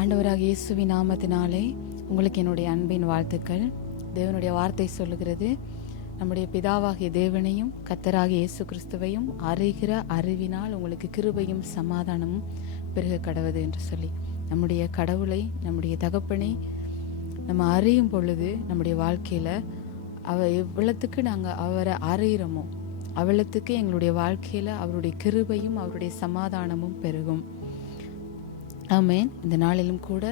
ஆண்டவராக இயேசுவின் நாமத்தினாலே உங்களுக்கு என்னுடைய அன்பின் வாழ்த்துக்கள். தேவனுடைய வார்த்தை சொல்லுகிறது, நம்முடைய பிதாவாகிய தேவனையும் கர்த்தராகிய இயேசு கிறிஸ்துவையும் அறிகிற அறிவினால் உங்களுக்கு கிருபையும் சமாதானமும் பெருக கடவது என்று சொல்லி, நம்முடைய கடவுளை, நம்முடைய தகப்பனை நம்ம அறியும் பொழுது நம்முடைய வாழ்க்கையில் எவ்வளத்துக்கு நாங்கள் அவரை அறிகிறோமோ அவ்வளத்துக்கு எங்களுடைய வாழ்க்கையில் அவருடைய கிருபையும் அவருடைய சமாதானமும் பெருகும். ஆமேன். இந்த நாளிலும் கூட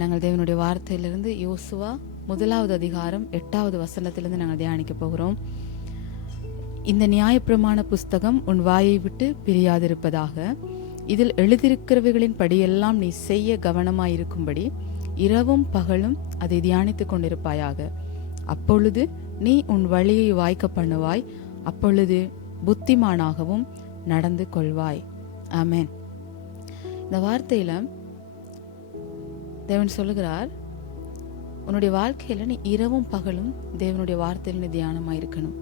நாங்கள் தேவனுடைய வார்த்தையிலிருந்து யோசுவா 1வது அதிகாரம் 8வது வசனத்திலிருந்து நாங்கள் தியானிக்க போகிறோம். இந்த நியாயப்பிரமாண புஸ்தகம் உன் வாயை விட்டு பிரியாதிருப்பதாக, இதில் எழுதியிருக்கிறவைகளின் படியெல்லாம் நீ செய்ய கவனமாயிருக்கும்படி இரவும் பகலும் அதை தியானித்துக் கொண்டிருப்பாயாக. அப்பொழுது நீ உன் வழியை வாய்க்க பண்ணுவாய், அப்பொழுது புத்திமானாகவும் நடந்து கொள்வாய். ஆமேன். இந்த வார்த்தையில தேவன் சொல்லுகிறார், உன்னுடைய வாழ்க்கையில நீ இரவும் பகலும் தேவனுடைய வார்த்தையில நீ தியானமா இருக்கணும்.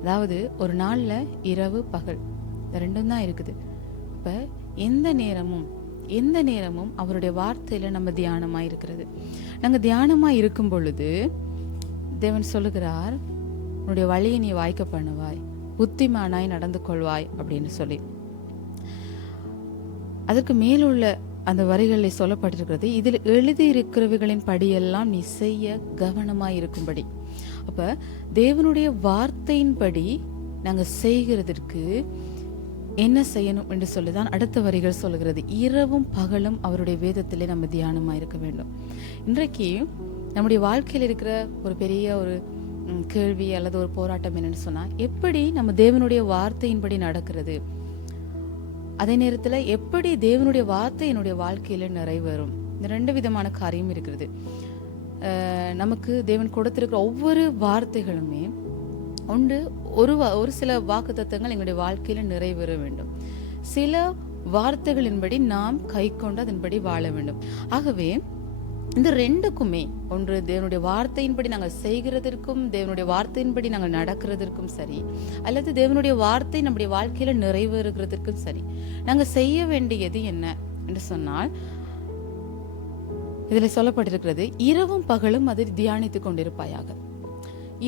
அதாவது ஒரு நாள்ல இரவு பகல் இந்த ரெண்டும் தான் இருக்குது. அப்ப எந்த நேரமும் அவருடைய வார்த்தையில நம்ம தியானமா இருக்கிறது. நாங்க தியானமா இருக்கும் பொழுது தேவன் சொல்லுகிறார், உன்னுடைய வழியை நீ வாய்க்க பண்ணுவாய், புத்திமானாய் நடந்து கொள்வாய் அப்படின்னு சொல்லி. அதற்கு மேலுள்ள அந்த வரிகளில் சொல்லப்பட்டிருக்கிறது, இதில் எழுதியிருக்கிறவைகளின் படியெல்லாம் நீ செய்ய கவனமாய் இருக்கும்படி. அப்ப தேவனுடைய வார்த்தையின்படி நாங்க செய்கிறதற்கு என்ன செய்யணும் என்று சொல்லிதான் அடுத்த வரிகள் சொல்லுகிறது. இரவும் பகலும் அவருடைய வேதத்திலே நம்ம தியானமா இருக்க வேண்டும். இன்றைக்கு நம்முடைய வாழ்க்கையில் இருக்கிற ஒரு பெரிய ஒரு கேள்வி அல்லது ஒரு போராட்டம் என்னன்னு சொன்னா, எப்படி நம்ம தேவனுடைய வார்த்தையின்படி நடக்கிறது, அதே நேரத்துல எப்படி தேவனுடைய வார்த்தை என்னுடைய வாழ்க்கையில நிறைவேறும். இந்த 2 விதமான காரியம் இருக்கிறது. நமக்கு தேவன் கொடுத்திருக்கிற ஒவ்வொரு வார்த்தைகளுமே உண்டு. ஒரு சில வாக்குத்தத்தங்கள் எங்களுடைய வாழ்க்கையில நிறைவேற வேண்டும். சில வார்த்தைகளின்படி நாம் கை கொண்டு அதன்படி வாழ வேண்டும். ஆகவே இந்த 2க்குமே, ஒன்று தேவனுடைய வார்த்தையின்படி நாங்கள் செய்கிறதற்கும் தேவனுடைய வார்த்தையின்படி நாங்கள் நடக்கிறதற்கும் சரி, அல்லது தேவனுடைய வார்த்தை நம்முடைய வாழ்க்கையில நிறைவேறுகிறதற்கும் சரி, நாங்கள் செய்ய வேண்டியது என்ன என்று சொன்னால், இதுல சொல்லப்பட்டிருக்கிறது, இரவும் பகலும் அதை தியானித்துக் கொண்டிருப்பாயாக.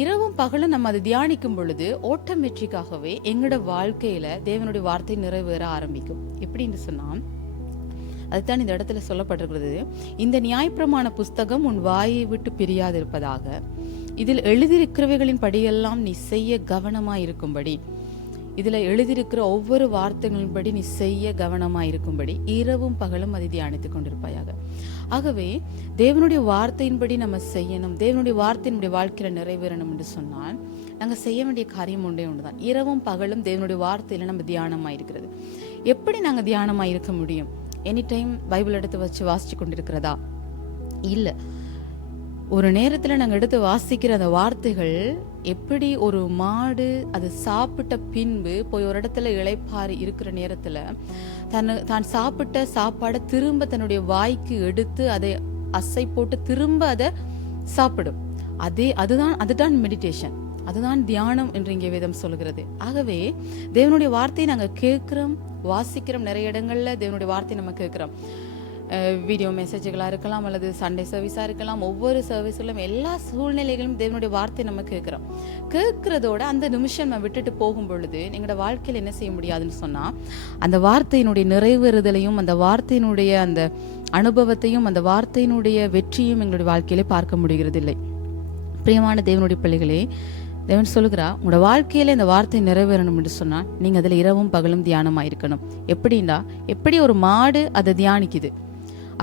இரவும் பகலும் நம்ம அதை தியானிக்கும் பொழுது ஆட்டோமேட்டிக்காகவே எங்களோட வாழ்க்கையில தேவனுடைய வார்த்தை நிறைவேற ஆரம்பிக்கும். எப்படின்னு சொன்னால், அதுதான் இந்த இடத்துல சொல்லப்பட்டிருக்கிறது, இந்த நியாயப்பிரமாண புஸ்தகம் உன் வாயை விட்டு பிரியாதிருப்பதாக, இதில் எழுதியிருக்கிறவைகளின் படியெல்லாம் நீ செய்ய கவனமாயிருக்கும்படி. இதுல எழுதியிருக்கிற ஒவ்வொரு வார்த்தைகளின்படி நீ செய்ய கவனமாயிருக்கும்படி இரவும் பகலும் அதை தியானித்துக் கொண்டிருப்பாயாக. ஆகவே தேவனுடைய வார்த்தையின்படி நம்ம செய்யணும், தேவனுடைய வார்த்தையினுடைய வாழ்க்கையில நிறைவேறணும் என்று சொன்னால் நாங்க செய்ய வேண்டிய காரியம் ஒன்றுதான், இரவும் பகலும் தேவனுடைய வார்த்தையில நம்ம தியானமா இருக்கிறது. எப்படி நாங்க தியானமா இருக்க முடியும்? எனி டைம் பைபிள் எடுத்து வச்சு வாசிச்சு கொண்டிருக்கிறதா? இல்ல. ஒரு நேரத்துல நாங்க எடுத்து வாசிக்கிற அந்த வார்த்தைகள் எப்படி ஒரு மாடு அது சாப்பிட்ட பின்பு போய் ஒரு இடத்துல இளைப்பாரி இருக்கிற நேரத்துல தான் சாப்பிட்ட சாப்பாடை திரும்ப தன்னுடைய வாய்க்கு எடுத்து அதை அசை போட்டு திரும்ப அதை சாப்பிடும். அதுதான் மெடிடேஷன், அதுதான் தியானம் என்று இங்கே வேதம் சொல்லுகிறது. ஆகவே தேவனுடைய வார்த்தையை நாங்க கேட்கிறோம், வாசிக்கிறோம். நிறைய இடங்கள்ல தேவனுடைய வார்த்தையை நம்ம கேட்கிறோம். வீடியோ மெசேஜ்களா இருக்கலாம், அல்லது சண்டே சர்வீஸா இருக்கலாம். ஒவ்வொரு சர்வீஸ்லும் எல்லா சூழ்நிலைகளும் தேவனுடைய வார்த்தை நம்ம கேட்கிறோம். கேட்கறதோட அந்த நிமிஷம் நம்ம விட்டுட்டு போகும் பொழுது எங்களோட வாழ்க்கையில என்ன செய்ய முடியாதுன்னு சொன்னா, அந்த வார்த்தையினுடைய நிறைவேறுதலையும் அந்த வார்த்தையினுடைய அந்த அனுபவத்தையும் அந்த வார்த்தையினுடைய வெற்றியும் எங்களுடைய வாழ்க்கையில பார்க்க முடிகிறது இல்லை. பிரியமான தேவனுடைய பிள்ளைகளே, தேவன் சொல்லுகிறா, உங்களோட வாழ்க்கையில இந்த வார்த்தை நிறைவேறணும் என்று சொன்னா நீங்க அதுல இரவும் பகலும் தியானமா இருக்கணும். எப்படின்னா, எப்படி ஒரு மாடு அதை தியானிக்குது,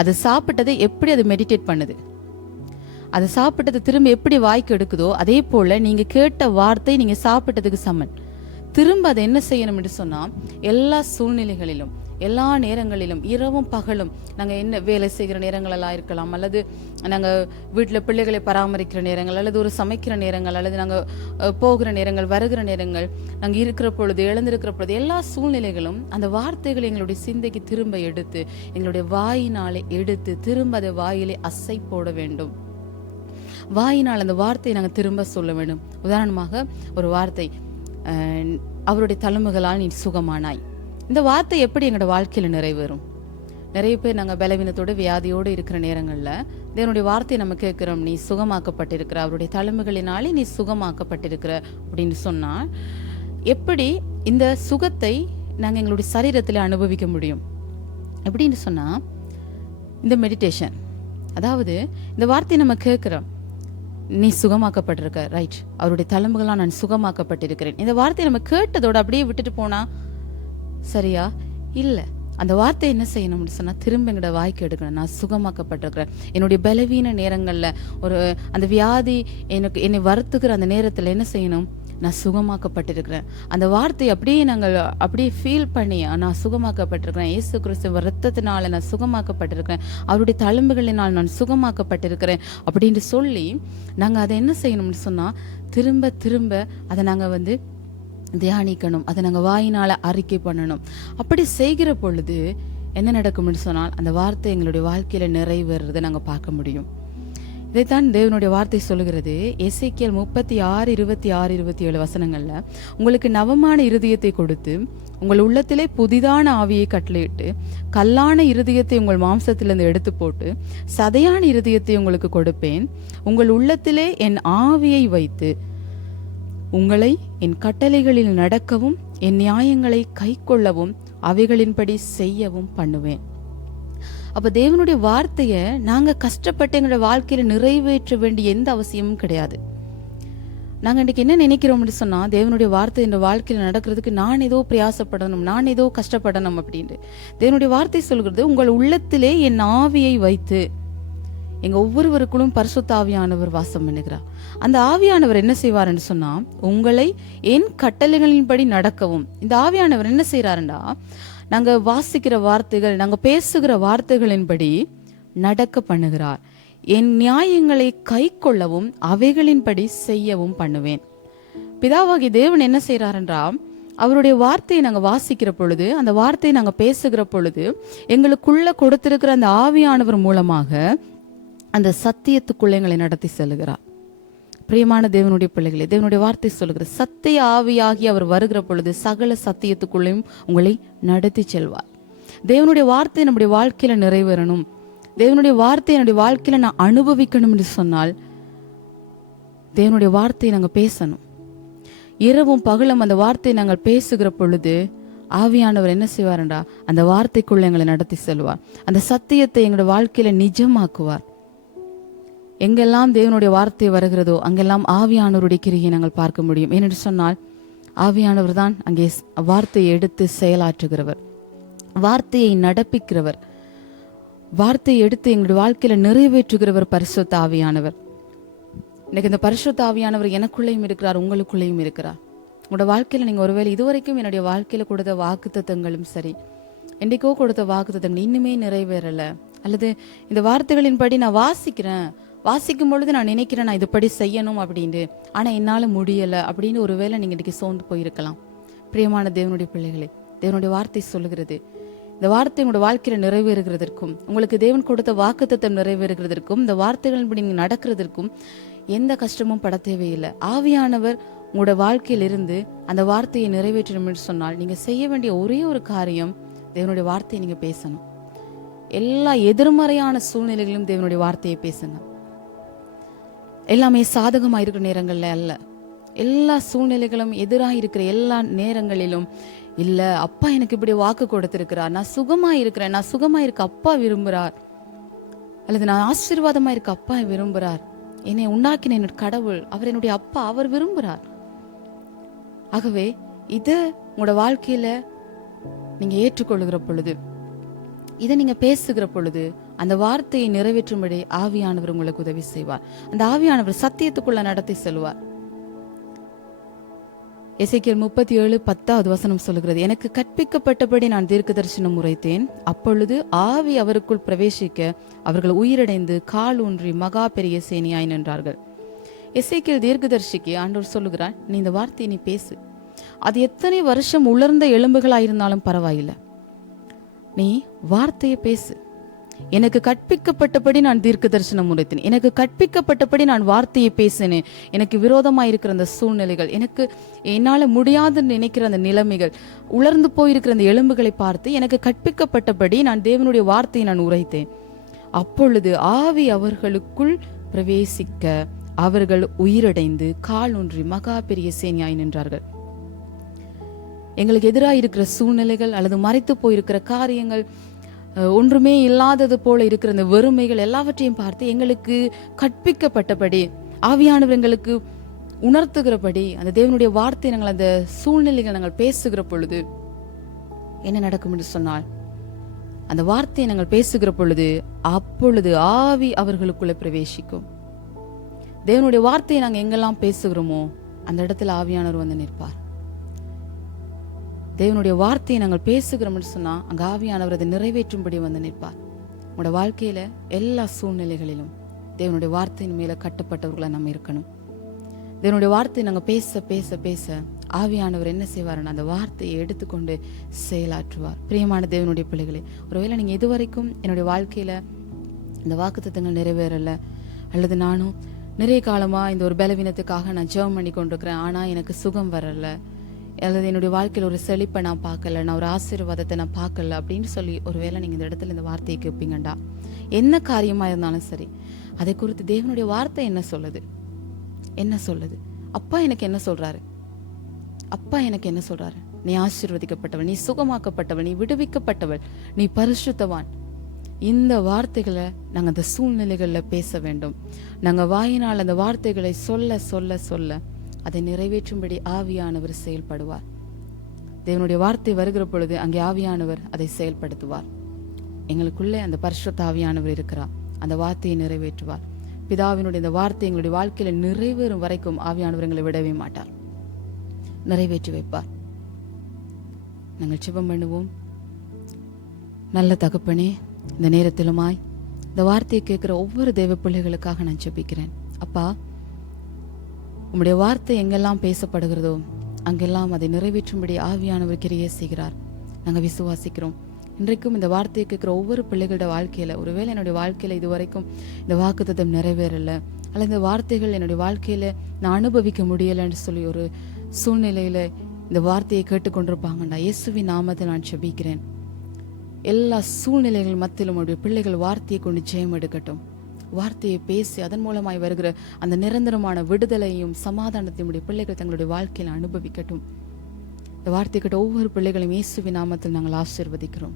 அது சாப்பிட்டதை எப்படி அது மெடிடேட் பண்ணுது, அது சாப்பிட்டதை திரும்ப எப்படி வாய்க்கு எடுக்குதோ, அதே போல நீங்க கேட்ட வார்த்தை நீங்க சாப்பிட்டதுக்கு சமன். திரும்ப அதை என்ன செய்யணும் என்று சொன்னா, எல்லா சூழ்நிலைகளிலும் எல்லா நேரங்களிலும் இரவும் பகலும் நாங்கள் என்ன வேலை செய்கிற நேரங்களெல்லாம் இருக்கலாம், அல்லது நாங்கள் வீட்டில் பிள்ளைகளை பராமரிக்கிற நேரங்கள், அல்லது ஒரு சமைக்கிற நேரங்கள், அல்லது நாங்கள் போகிற நேரங்கள், வருகிற நேரங்கள், நாங்கள் இருக்கிற பொழுது இழந்திருக்கிற பொழுது எல்லா சூழ்நிலைகளும் அந்த வார்த்தைகளை எங்களுடைய சிந்தைக்கு திரும்ப எடுத்து எங்களுடைய வாயினாலே எடுத்து திரும்ப அதை வாயிலே அசை போட வேண்டும். வாயினால் அந்த வார்த்தையை நாங்கள் திரும்ப சொல்ல வேண்டும். உதாரணமாக ஒரு வார்த்தை, அவருடைய தழும்புகளால் நீ சுகமானாய். இந்த வார்த்தை எப்படி எங்களோட வாழ்க்கையில நிறைவேறும்? நிறைய பேர் நாங்கள் பலவீனத்தோடு வியாதியோடு இருக்கிற நேரங்களில் தேவனுடைய வார்த்தையை நம்ம கேட்குறோம், நீ சுகமாக்கப்பட்டிருக்கிற, அவருடைய தலைமைகளினாலே நீ சுகமாக்கப்பட்டிருக்கிற அப்படின்னு சொன்னால், எப்படி இந்த சுகத்தை நாங்கள் எங்களுடைய சரீரத்தில் அனுபவிக்க முடியும் எப்படின்னு சொன்னால், இந்த மெடிடேஷன், அதாவது இந்த வார்த்தையை நம்ம கேட்குறோம், நீ சுகமாக்கப்பட்டிருக்க, ரைட், அவருடைய தலைமைகளால் நான் சுகமாக்கப்பட்டிருக்கிறேன். இந்த வார்த்தையை நம்ம கேட்டதோடு அப்படியே விட்டுட்டு போனா சரியா? இல்லை. அந்த வார்த்தை என்ன செய்யணும்னு சொன்னால், திரும்ப எங்களோட வாய்க்கு எடுக்கணும். நான் சுகமாக்கப்பட்டிருக்கிறேன். என்னுடைய பலவீன நேரங்களில் அந்த வியாதி என்னை வருத்துக்கிற அந்த நேரத்தில் என்ன செய்யணும்? நான் சுகமாக்கப்பட்டிருக்கிறேன். அந்த வார்த்தை அப்படியே ஃபீல் பண்ணி, நான் சுகமாக்கப்பட்டிருக்கிறேன், இயேசு கிறிஸ்துவ இரத்தத்தினால நான் சுகமாக்கப்பட்டிருக்கிறேன், அவருடைய தழும்புகளினால் நான் சுகமாக்கப்பட்டிருக்கிறேன் அப்படின்னு சொல்லி நாங்கள் அதை என்ன செய்யணும்னு சொன்னால், திரும்ப திரும்ப அதை நாங்கள் தியானிக்கணும். அதை நாங்கள் வாயினால் அறிக்கை பண்ணணும். அப்படி செய்கிற பொழுது என்ன நடக்கும்னு சொன்னால், அந்த வார்த்தை எங்களுடைய வாழ்க்கையில் நிறைவேறதை நாங்கள் பார்க்க முடியும். இதைத்தான் தேவனுடைய வார்த்தை சொல்லுகிறது. எசேக்கியேல் 36, 26, 27 வசனங்கள்ல, உங்களுக்கு நவமான இருதயத்தை கொடுத்து உங்கள் உள்ளத்திலே புதிதான ஆவியை கட்டளையிட்டு கல்லான இருதயத்தை உங்கள் மாம்சத்திலிருந்து எடுத்து போட்டு சதையான இருதயத்தை உங்களுக்கு கொடுப்பேன். உங்கள் உள்ளத்திலே என் ஆவியை வைத்து உங்களை என் கட்டளைகளில் நடக்கவும் என் நியாயங்களை கை கொள்ளவும் அவைகளின்படி செய்யவும் பண்ணுவேன். அப்ப தேவனுடைய வார்த்தையை நாங்க கஷ்டப்பட்டு எங்களோட வாழ்க்கையில நிறைவேற்ற வேண்டிய எந்த அவசியமும் கிடையாது. நாங்க இன்னைக்கு என்ன நினைக்கிறோம்னு சொன்னா, தேவனுடைய வார்த்தை என்ற வாழ்க்கையில நடக்கிறதுக்கு நான் ஏதோ பிரயாசப்படணும், நான் ஏதோ கஷ்டப்படணும் அப்படின்ட்டு. தேவனுடைய வார்த்தை சொல்கிறது, உங்கள் உள்ளத்திலே என் ஆவியை வைத்து. எங்க ஒவ்வொருவருக்குள்ளும் பரிசுத்த ஆவியானவர் வாசம் பண்ணுகிறார். அந்த ஆவியானவர் என்ன செய்வார்ன்னு சொன்னா, உங்களை என் கட்டளைகளின்படி நடக்கவும். இந்த ஆவியானவர் என்ன செய்யறாருன்னா, நாங்க வாசிக்கிற வார்த்தைகள், நாங்க பேசுகிற வார்த்தைகளின்படி நடக்க பண்ணுகிறார். என் நியாயங்களை கை கொள்ளவும் அவைகளின்படி செய்யவும் பண்ணுவேன். பிதாவாகி தேவன் என்ன செய்யறாருன்றா, அவருடைய வார்த்தையை நாங்க வாசிக்கிற பொழுது, அந்த வார்த்தையை நாங்க பேசுகிற பொழுது, எங்களுக்குள்ள கொடுத்திருக்கிற அந்த ஆவியானவர் மூலமாக அந்த சத்தியத்துக்குள்ள எங்களை நடத்தி செல்லுகிறார். பிரியமான தேவனுடைய பிள்ளைகளே, தேவனுடைய வார்த்தை சொல்லுகிறது, சத்திய ஆவியாகி அவர் வருகிற பொழுது சகல சத்தியத்துக்குள்ளேயும் உங்களை நடத்தி செல்வார். தேவனுடைய வார்த்தை நம்முடைய வாழ்க்கையில நிறைவேறணும், தேவனுடைய வார்த்தை என்னுடைய வாழ்க்கையில நான் அனுபவிக்கணும் என்று சொன்னால், தேவனுடைய வார்த்தையை நாங்கள் பேசணும். இரவும் பகலும் அந்த வார்த்தையை நாங்கள் பேசுகிற பொழுது ஆவியானவர் என்ன செய்வார்டா, அந்த வார்த்தைக்குள்ள எங்களை நடத்தி செல்வார். அந்த சத்தியத்தை எங்களுடைய வாழ்க்கையில நிஜமாக்குவார். எங்கெல்லாம் தேவனுடைய வார்த்தை வருகிறதோ அங்கெல்லாம் ஆவியானவருடைய கிரியை நாங்கள் பார்க்க முடியும். ஏனென்று சொன்னால், ஆவியானவர் தான் அங்கே வார்த்தையை எடுத்து செயலாற்றுகிறவர், வார்த்தையை நடப்பிக்கிறவர், வார்த்தையை எடுத்து எங்களுடைய வாழ்க்கையில நிறைவேற்றுகிறவர் பரிசுத்த ஆவியானவர். இன்னைக்கு இந்த பரிசுத்த ஆவியானவர் எனக்குள்ளேயும் இருக்கிறார், உங்களுக்குள்ளேயும் இருக்கிறார். உங்களோட வாழ்க்கையில நீங்க ஒருவேளை இதுவரைக்கும் என்னுடைய வாழ்க்கையில கொடுத்த வாக்குத்தத்தங்களும் சரி, என்றைக்கோ கொடுத்த வாக்குத்தத்தங்கள் இன்னுமே நிறைவேறல, அல்லது இந்த வார்த்தைகளின்படி நான் வாசிக்கும் பொழுது நான் நினைக்கிறேன் நான் இதுபடி செய்யணும் அப்படின்னு, ஆனா என்னால முடியல அப்படின்னு ஒருவேளை நீங்க இன்னைக்கு சோர்ந்து போயிருக்கலாம். பிரியமான தேவனுடைய பிள்ளைகளே, தேவனுடைய வார்த்தை சொல்லுகிறது, இந்த வார்த்தை உங்களோட வாழ்க்கையில நிறைவேறுகிறதற்கும், உங்களுக்கு தேவன் கொடுத்த வாக்குத்தத்தம் நிறைவேறுகிறதற்கும், இந்த வார்த்தைகளின்படி நீங்க நடக்கிறதற்கும் எந்த கஷ்டமும் பட தேவையில்லை. ஆவியானவர் உங்களோட வாழ்க்கையிலிருந்து அந்த வார்த்தையை நிறைவேற்றணும் என்று சொன்னால், நீங்க செய்ய வேண்டிய ஒரே ஒரு காரியம், தேவனுடைய வார்த்தையை நீங்க பேசணும். எல்லா எதிர்மறையான சூழ்நிலைகளிலும் தேவனுடைய வார்த்தையை பேசுங்க. எல்லாமே சாதகமாக இருக்கிற நேரங்கள்ல அல்ல, எல்லா சூழ்நிலைகளும் எதிராக இருக்கிற எல்லா நேரங்களிலும் இல்ல, அப்பா எனக்கு இப்படி வாக்கு கொடுத்திருக்கிறார், நான் சுகமா இருக்கிறேன், நான் சுகமா இருக்க அப்பா விரும்புகிறார், அல்லது நான் ஆசீர்வாதமா இருக்க அப்பா விரும்புகிறார், என்னை உண்டாக்கின என்னோட கடவுள் அவர் என்னுடைய அப்பா, அவர் விரும்புகிறார். ஆகவே இதை உங்களோட வாழ்க்கையில நீங்க ஏற்றுக்கொள்ளுகிற பொழுது, இதை நீங்க பேசுகிற பொழுது, அந்த வார்த்தையை நிறைவேற்றும்படி ஆவியானவர் உங்களுக்கு உதவி செய்வார். அந்த ஆவியானவர் சத்தியத்துக்குள்ள நடத்தி செல்வார். எசேக்கியேல் 37:10 வசனம் சொல்லுகிறது, எனக்கு கற்பிக்கப்பட்டபடி நான் தீர்க்க தரிசனம் உரைத்தேன், அப்பொழுது ஆவி அவருக்குள் பிரவேசிக்க அவர்கள் உயிரடைந்து கால் ஊன்றி மகா பெரிய சேனியாய் நின்றார்கள். எசேக்கியேல் தீர்க்கதரிசிக்கு ஆண்டவர் சொல்லுகிறார், நீ இந்த வார்த்தையை நீ பேசு, அது எத்தனை வருஷம் உலர்ந்த எலும்புகளாயிருந்தாலும் பரவாயில்லை, நீ வார்த்தையை பேசு. எனக்கு கற்பிக்கப்பட்டபடி நான் தீர்க்க தரிசனம் உரைத்தேன். எனக்கு கற்பிக்கப்பட்டபடி நான் வார்த்தையை பேசினேன். எனக்கு விரோதமாக இருக்கிற அந்த சூழ்நிலைகள், என்னால் முடியாதுன்னு நினைக்கிற அந்த நிலைமைகள், உலர்ந்து போயிருக்கிற அந்த எலும்புகளை பார்த்து எனக்கு கற்பிக்கப்பட்டபடி நான் தேவனுடைய வார்த்தையை நான் உரைத்தேன். அப்பொழுது ஆவி அவர்களுக்குள் பிரவேசிக்க அவர்கள் உயிரடைந்து கால் ஒன்றி மகா பெரிய சேனையாய் நின்றார்கள். எங்களுக்கு எதிராக இருக்கிற சூழ்நிலைகள் அல்லது மறைத்து போயிருக்கிற காரியங்கள், ஒன்றுமே இல்லாதது போல இருக்கிற இந்த வெறுமைகள் எல்லாவற்றையும் பார்த்து எங்களுக்கு கற்பிக்கப்பட்டபடி ஆவியானவர் எங்களுக்கு உணர்த்துகிறபடி அந்த தேவனுடைய வார்த்தை நாங்கள் அந்த சூழ்நிலைகள் நாங்கள் பேசுகிற பொழுது என்ன நடக்கும் என்று சொன்னால், அந்த வார்த்தையை நாங்கள் பேசுகிற பொழுது அப்பொழுது ஆவி அவர்களுக்குள்ள பிரவேசிக்கும். தேவனுடைய வார்த்தையை நாங்கள் எங்கெல்லாம் பேசுகிறோமோ அந்த இடத்துல ஆவியானவர் வந்து நிற்பார். தேவனுடைய வார்த்தையை நாங்கள் பேசுகிறோம்னு சொன்னா அங்க ஆவியானவர் அதை நிறைவேற்றும்படி வந்து நிற்பார். உங்களோட வாழ்க்கையில எல்லா சூழ்நிலைகளிலும் தேவனுடைய வார்த்தையின் மேல கட்டப்பட்டவர்களா நம்ம இருக்கணும். தேவனுடைய வார்த்தையை நாங்க பேச பேச பேச ஆவியானவர் என்ன செய்வாருன்னா அந்த வார்த்தையை எடுத்துக்கொண்டு செயலாற்றுவார். பிரியமான தேவனுடைய பிள்ளைகளே, ஒருவேளை நீங்க இதுவரைக்கும் என்னுடைய வாழ்க்கையில இந்த வாக்குத்தத்தங்கள் நிறைவேறல, அல்லது நானும் நிறைய காலமா இந்த ஒரு பலவீனத்துக்காக நான் ஜெபம் பண்ணி கொண்டிருக்கிறேன், ஆனா எனக்கு சுகம் வரல, அல்லது என்னுடைய வாழ்க்கையில் ஒரு செழிப்பை நான் பார்க்கல, நான் ஒரு ஆசீர்வாதத்தை நான் பார்க்கல அப்படின்னு சொல்லி ஒருவேளை நீங்க இந்த இடத்துல இந்த வார்த்தையை கேட்பீங்கண்டா, என்ன காரியமா இருந்தாலும் சரி, அதை குறித்து தேவனுடைய வார்த்தை என்ன சொல்லுது? என்ன சொல்லுது? அப்பா எனக்கு என்ன சொல்றாரு? அப்பா எனக்கு என்ன சொல்றாரு? நீ ஆசீர்வதிக்கப்பட்டவள், நீ சுகமாக்கப்பட்டவள், நீ விடுவிக்கப்பட்டவள், நீ பரிசுத்தவான். இந்த வார்த்தைகளை நாங்க அந்த சூழ்நிலைகள்ல பேச வேண்டும். நாங்க வாயினால் அந்த வார்த்தைகளை சொல்ல சொல்ல சொல்ல அதை நிறைவேற்றும்படி ஆவியானவர் செயல்படுவார். தேவனுடைய வார்த்தை வருகிற பொழுது அங்கே ஆவியானவர் அதை செயல்படுத்துவார். எங்களுக்குள்ளே அந்த பரிசுத்த ஆவியானவர் இருக்கிறார், அந்த வார்த்தையை நிறைவேற்றுவார். பிதாவினுடைய இந்த வார்த்தை எங்களுடைய வாழ்க்கையில நிறைவேறும் வரைக்கும் ஆவியானவர் எங்களை விடவே மாட்டார், நிறைவேற்றி வைப்பார். நாங்கள் ஜெபம் பண்ணுவோம். நல்ல தகப்பனே, இந்த நேரத்திலுமாய் இந்த வார்த்தையை கேட்கிற ஒவ்வொரு தேவ பிள்ளைகளுக்காக நான் ஜெபிக்கிறேன். அப்பா, உம்முடைய வார்த்தை எங்கெல்லாம் பேசப்படுகிறதோ அங்கெல்லாம் அதை நிறைவேற்றும்படி ஆவியானவர் கிரியை செய்கிறார். நாங்கள் விசுவாசிக்கிறோம். இன்றைக்கும் இந்த வார்த்தையை கேட்கிற ஒவ்வொரு பிள்ளைகளோட வாழ்க்கையில, ஒருவேளை என்னுடைய வாழ்க்கையில இதுவரைக்கும் இந்த வாக்குத்தத்தம் நிறைவேறல, அல்லது இந்த வார்த்தைகள் என்னுடைய வாழ்க்கையில நான் அனுபவிக்க முடியலன்னு சொல்லி ஒரு சூழ்நிலையில இந்த வார்த்தையை கேட்டுக்கொண்டிருப்பாங்கண்டா, இயேசுவின் நாமத்தை நான் ஜெபிக்கிறேன். எல்லா சூழ்நிலைகள் மத்தியிலும் உடைய பிள்ளைகள் வார்த்தையை கொண்டு ஜெயம் எடுக்கட்டும். வார்த்தையை பேசி அதன் மூலமாய் வருகிற அந்த நிரந்தரமான விடுதலையும் சமாதானத்தையும் உடைய பிள்ளைகள் தங்களுடைய வாழ்க்கையில் அனுபவிக்கட்டும். இந்த வார்த்தை கேட்ட ஒவ்வொரு பிள்ளைகளையும் இயேசுவின் நாமத்தில் நாங்கள் ஆசீர்வதிக்கிறோம்.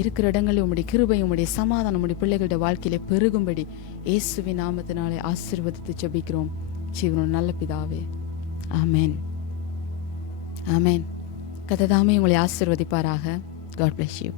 இருக்கிற இடங்களில் உம்முடைய கிருபையும் உம்முடைய சமாதானம் உம்முடைய பிள்ளைகளுடைய வாழ்க்கையில பெருகும்படி இயேசுவின் நாமத்தினாலே ஆசீர்வதித்து ஜெபிக்கிறோம் ஜீவனுள்ள நல்ல பிதாவே. ஆமென், ஆமென். கர்த்தர் தாமே உங்களை ஆசீர்வதிப்பாராக. God bless you.